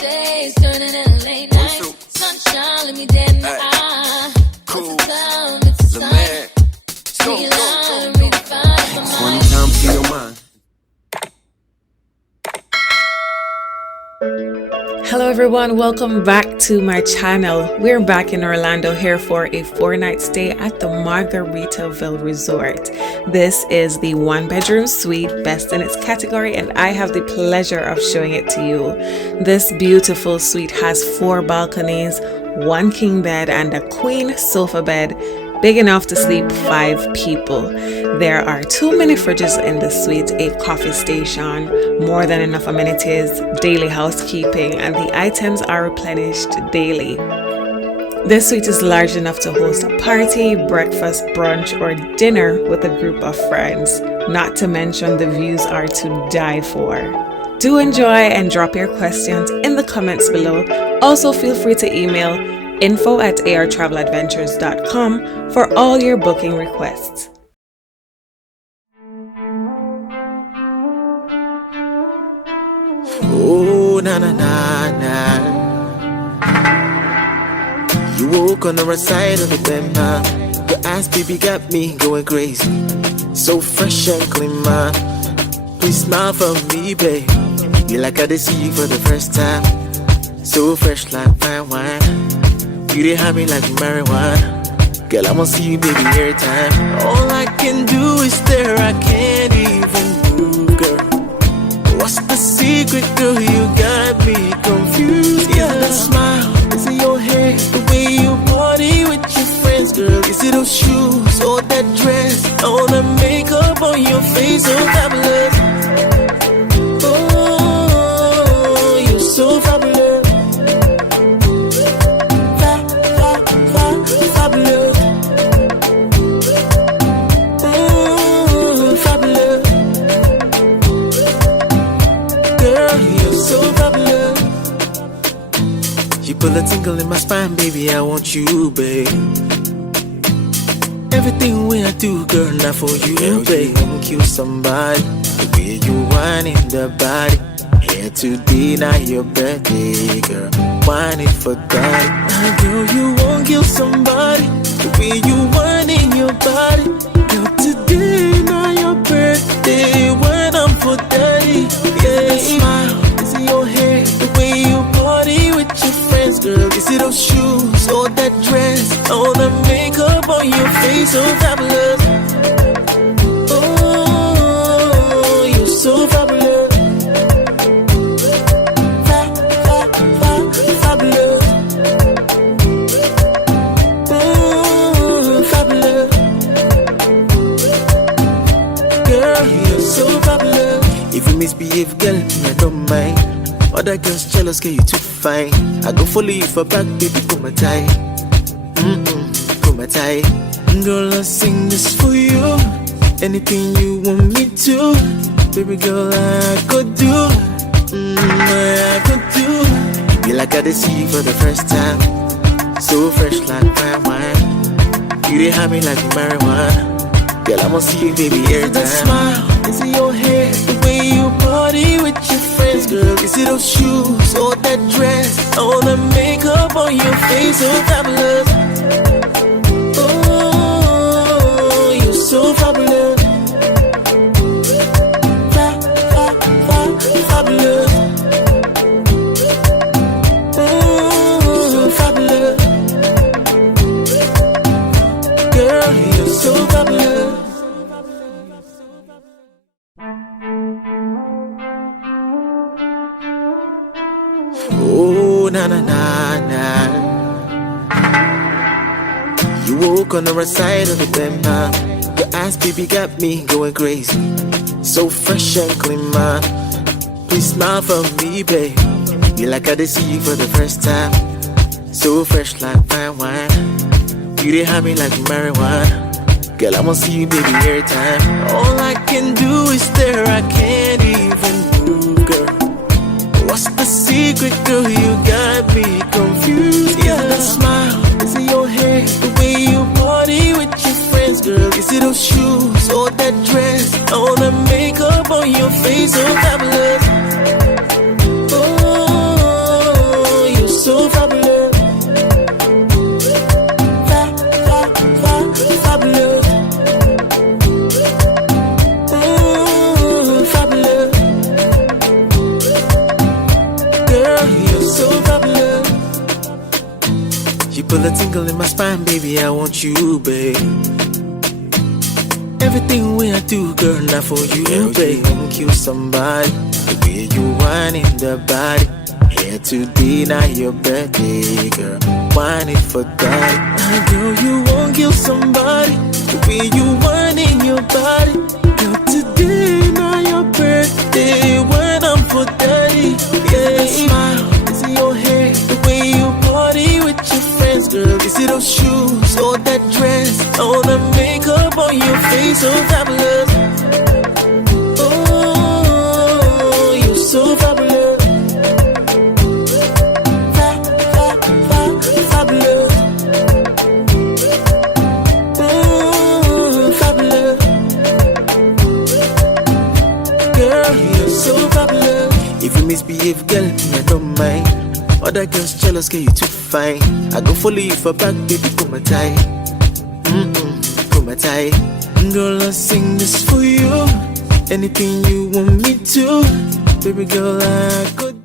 days turning into late nights. Sunshine, let me dead in the eye. Cool. It's a sign. One time for your mind. Hello everyone, welcome back to my channel. We're back in Orlando here for a 4-night stay at the Margaritaville Resort. This is the 1-bedroom suite, best in its category, and I have the pleasure of showing it to you. This beautiful suite has 4 balconies, 1 king bed and a queen sofa bed, big enough to sleep 5 people. There are 2 mini fridges in the suite, a coffee station, more than enough amenities, daily housekeeping, and the items are replenished daily. This suite is large enough to host a party, breakfast, brunch, or dinner with a group of friends. Not to mention the views are to die for. Do enjoy and drop your questions in the comments below. Also feel free to email info@artraveladventures.com for all your booking requests. Oh, na na na na. You woke on the right side of the bed, man. Your ass, baby, got me going crazy. So fresh and clean, man. Please smile for me, babe. You like I did see you for the first time. So fresh like fine wine. You didn't have me like marijuana. Girl, I'ma see you, baby, every time. All I can do is stare, I can't even move, girl. What's the secret, girl? You got me confused. Is it that smile? Is it your hair? The way you party with your friends, girl? Is it those shoes or that dress? All the makeup on your face, so fabulous. Oh, you're so fabulous. Put a tingle in my spine, baby, I want you, babe. Everything when I do, girl, not for you, girl, babe. You won't kill somebody, the way you whine in the body. Here today, not your birthday, girl. Whine it for God. Now, girl, you won't kill somebody, the way you whine in your body. Girl, today, not your birthday, when I'm for daddy. Yeah, smile, is it your hair, the way you party with your friends, girl? Is it those shoes or that dress? All the makeup on your face, so fabulous. Oh, you're so fabulous. Fabulous. Fabulous. Girl, you're so fabulous. If you misbehave, girl, I don't mind. Other girls jealous, girl, you too fine. I go follow you for back, baby, pull my tie. Pull my tie. Girl, I'll sing this for you. Anything you want me to, baby girl, I could do. I could do. You like I did see you for the first time. So fresh like fine wine. You didn't have me like marijuana. Girl, I'ma see you, baby, every time. Is it that smile? Is it your hair? The way you party with your friends, girl? Is it those shoes or that dress? All the makeup on your face, so fabulous. Oh, you're so fabulous. Fabulous. Oh, fabulous. Girl, you're so fabulous. Oh, na na na na. You woke on the right side of the bed, man. Your ass, baby, got me going crazy. So fresh and clean, man. Please smile for me, babe. You like I did see you for the first time. So fresh like fine wine. You didn't have me like marijuana. Girl, I'ma see you, baby, every time. All I can do is stare, I can't even move, girl. What's the secret, girl? You got me confused. Is it that smile? Is it your hair? The way you party with your friends, girl? Is it those shoes or that dress? All the makeup on your face, so fabulous. Oh, Put a tingle in my spine, baby, I want you, babe. Everything we I do, girl, not for you, girl, babe. You won't kill somebody, the way you whine in the body. Here to deny your birthday, girl. Whine it for that. Girl, you won't kill somebody, the way you whine in your body. Girl, today not your birthday, when I'm for daddy. Yeah, smile, is it your hair, the way you party with your friends, girl? Is it those shoes, or that dress, all the makeup on your face, so fabulous. Oh, you're so fabulous. Fabulous. Fabulous. Girl, you're so fabulous. If you misbehave, girl, I don't mind. Other girls jealous, girl, you too fine. I go follow you for back, baby, pull my tie. Pull my tie. Girl, I'll sing this for you. Anything you want me to. Baby girl, I could